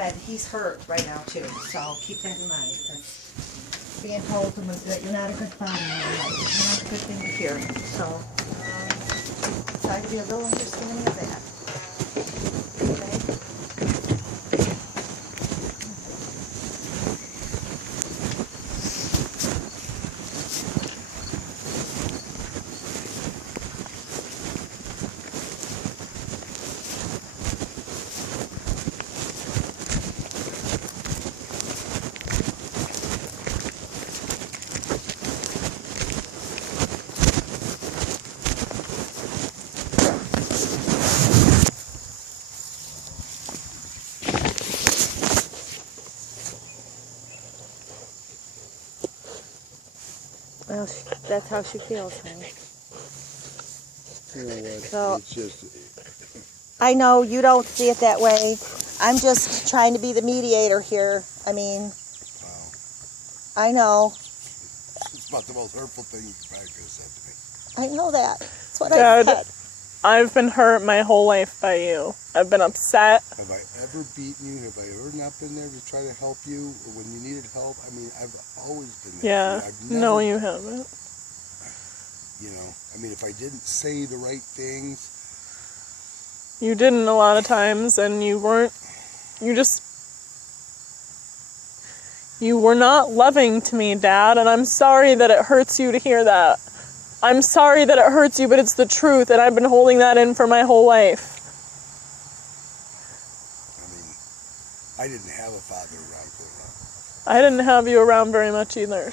said, he's hurt right now too, so keep that in mind. Because being told that you're not a good father in your life is not a good thing to hear. So try to be a little understanding of that. Okay? Well, that's how she feels, huh? You know what? So, it's just... I know you don't see it that way. I'm just trying to be the mediator here. I mean, Wow. I know. It's about the most hurtful thing you probably could have said to me. I know that. That's what Dad, I said. I've been hurt my whole life by you. I've been upset. Have I ever beaten you? Have I ever not been there to try to help you? Or when you needed help? I mean, I've always been there. Yeah. I've never, No, you haven't. You know, I mean, if I didn't say the right things... You didn't a lot of times, and you weren't... You were not loving to me, Dad, and I'm sorry that it hurts you to hear that. I'm sorry that it hurts you, but it's the truth, and I've been holding that in for my whole life. I mean, I didn't have a father around growing up. I didn't have you around very much either.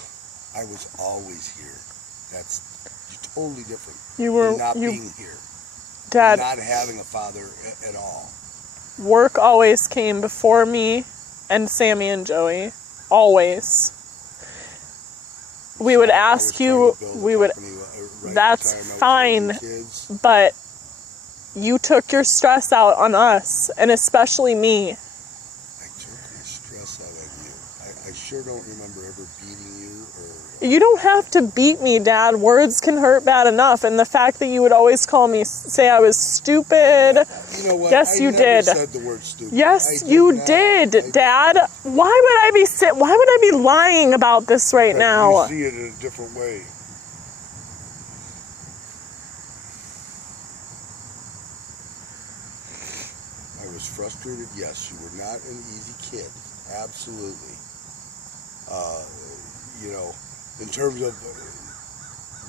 I was always here. That's totally different. You were... Than not being here. Dad... Not having a father at all. Work always came before me and Sammy and Joey. Always. We would ask you, that's fine, but you took your stress out on us, and especially me. I took my stress out on you. I sure don't remember ever beating you or... You don't have to beat me, Dad. Words can hurt bad enough, and the fact that you would always call me, say I was stupid. You know what? Yes, you did. I never said the word stupid. Yes, you did, Dad. Why would I be lying about this right now? You see it in a different way. I was frustrated. Yes, you were not an easy kid. Absolutely. You know, in terms of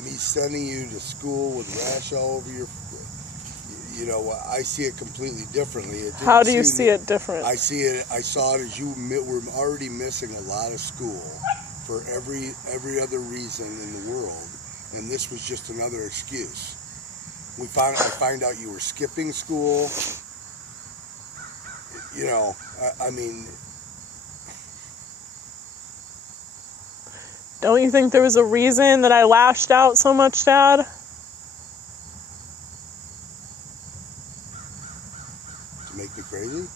me sending you to school with rash all over your, you know, I see it completely differently. How do you see it different? I saw it as you were already missing a lot of school for every other reason in the world, and this was just another excuse. I find out you were skipping school. You know, I mean... Don't you think there was a reason that I lashed out so much, Dad? To make me crazy?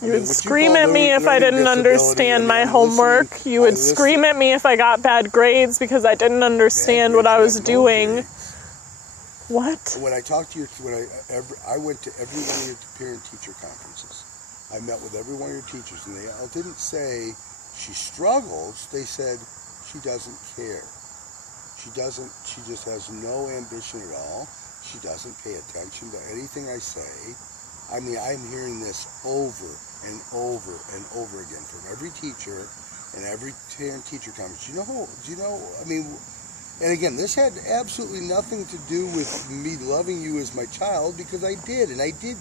You would scream at me if I didn't understand my homework. You would scream at me if I got bad grades because I didn't understand what I was doing. What? When I talked to you, I went to every one of your parent-teacher conferences. I met with every one of your teachers, and they all didn't say she struggles. They said she doesn't care. She just has no ambition at all. She doesn't pay attention to anything I say. I mean, I'm hearing this over and over and over again from every teacher and every parent-teacher conference. Do you know, I mean... And again, this had absolutely nothing to do with me loving you as my child, because I did, and I do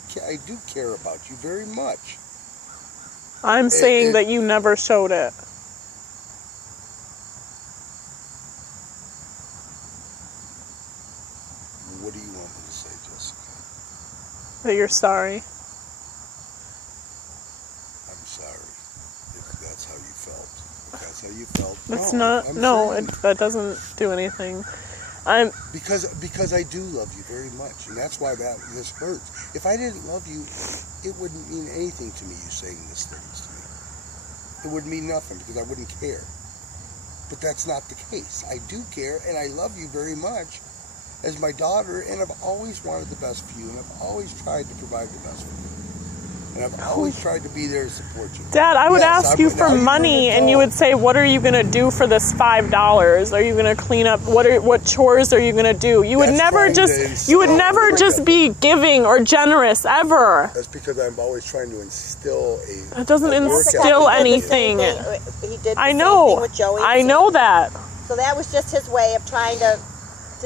care about you very much. I'm saying that you never showed it. What do you want me to say, Jessica? That you're sorry. I'm sorry. If that's how you felt. If that's how you felt. It's no, not. That doesn't do anything. Because I do love you very much, and that's why this hurts. If I didn't love you, it wouldn't mean anything to me, you saying these things to me. It would mean nothing, because I wouldn't care. but that's not the case. I do care, and I love you very much as my daughter, and I've always wanted the best for you, and I've always tried to provide the best for you. And I've always tried to be there to support you. Dad, I would ask you for money, and you would say, "What are you going to do for this $5? Are you going to clean up? What chores are you going to do?" You would never just be giving or generous ever. That's because I'm always trying to instill It doesn't instill anything. He did the I same know. thing with Joey. I know that. So that was just his way of trying to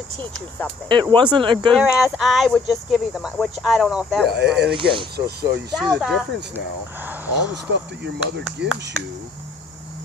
teach you something. It wasn't a good. Whereas I would just give you the money, which I don't know if that was right. And again, so you see the difference now. All the stuff that your mother gives you,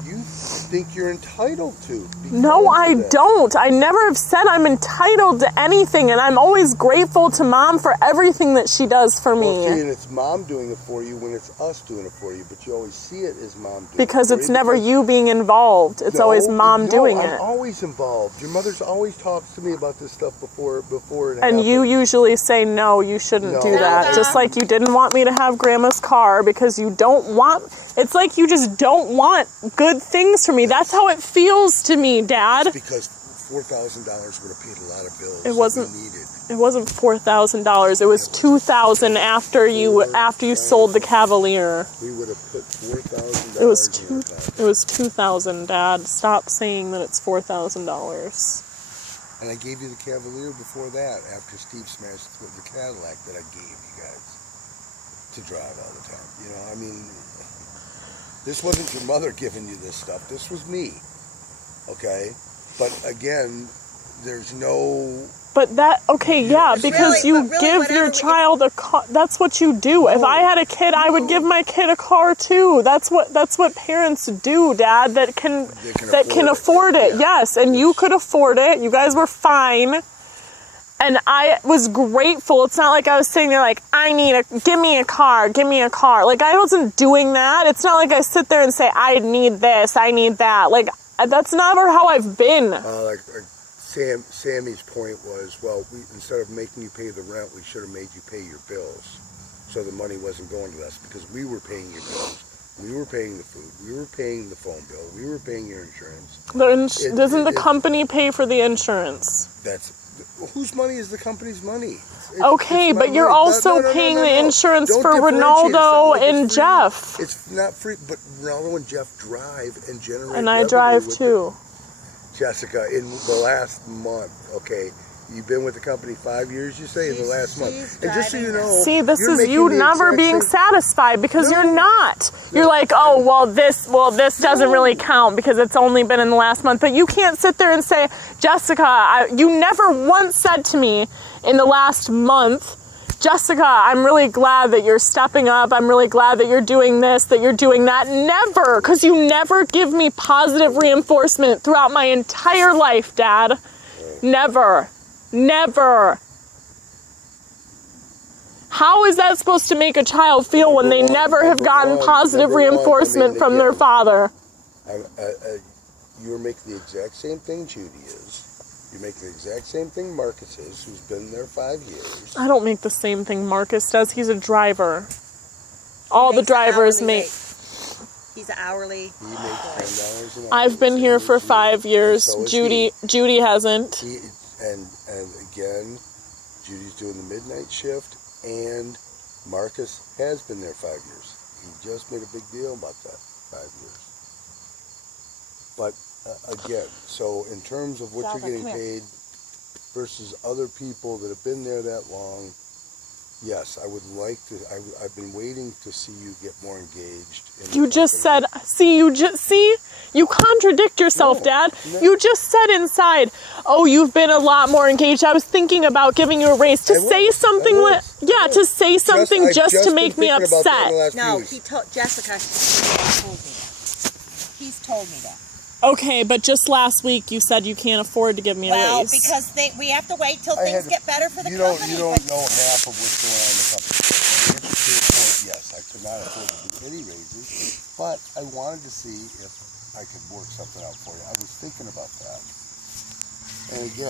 you think you're entitled to. No, I don't. I never have said I'm entitled to anything, and I'm always grateful to Mom for everything that she does for me. Well, see, and it's Mom doing it for you when it's us doing it for you, but you always see it as Mom doing it for you. Because it's never you being involved. It's always Mom doing it. I'm always involved. Your mother's always talks to me about this stuff before it happens. And you usually say, no, you shouldn't do that. Just like you didn't want me to have Grandma's car because you don't want... It's like you just don't want good things for me. That's how it feels to me, Dad. It's because $4,000 would have paid a lot of bills It wasn't. that we needed. It wasn't $4,000. It was $2,000 after you sold the Cavalier. We would have put $4,000. It was $2,000, Dad. Stop saying that it's $4,000. And I gave you the Cavalier before that, after Steve smashed the Cadillac that I gave you guys to drive all the time. You know, I mean, this wasn't your mother giving you this stuff. This was me. Okay? But again, there's no... But that, okay, yeah, because you give your child a car. That's what you do. If I had a kid, I would give my kid a car too. That's what parents do, Dad, that can afford it. Yeah. Yes, and you could afford it. You guys were fine. And I was grateful. It's not like I was sitting there like, give me a car. Like, I wasn't doing that. It's not like I sit there and say, I need this, I need that. Like, that's never how I've been. Sammy's point was, well, instead of making you pay the rent, we should have made you pay your bills. So the money wasn't going to us because we were paying your bills. We were paying the food. We were paying the phone bill. We were paying your insurance. Doesn't the company pay for the insurance? Whose money is the company's money? Okay, but you're also paying the insurance for Ronaldo and Jeff. It's not free, but Ronaldo and Jeff drive and generate. And I drive too. Jessica, in the last month, okay, you've been with the company 5 years, you say, in the last month. And just so you know, see, this is you never being satisfied because you're not. You're like, oh, well, this doesn't really count because it's only been in the last month. But you can't sit there and say, Jessica, you never once said to me in the last month, Jessica, I'm really glad that you're stepping up. I'm really glad that you're doing this, that you're doing that. Never, because you never give me positive reinforcement throughout my entire life, Dad. Never. Never. How is that supposed to make a child feel when they never have gotten positive reinforcement from their father? You're making the exact same thing Judy is. You make the exact same thing Marcus is, who's been there 5 years. I don't make the same thing Marcus does. He's a driver. All the drivers make... He's an hourly. He makes $10 an hour. I've been here for 5 years. So Judy hasn't. And again, Judy's doing the midnight shift, and Marcus has been there 5 years. He just made a big deal about that, 5 years. But again, so in terms of what you're getting paid versus other people that have been there that long, yes, I would like to. I've been waiting to see you get more engaged. You just said, you contradict yourself, Dad. No. You just said inside, oh, you've been a lot more engaged. I was thinking about giving you a raise. To say something just to make me upset. No, he told Jessica. He told me that. He's told me that. Okay, but just last week you said you can't afford to give me a raise. Well, because we have to wait till things get better for the company. You don't know half of what's going on in the company. To answer your point, yes, I could not afford to do any raises, but I wanted to see if I could work something out for you. I was thinking about that. And again,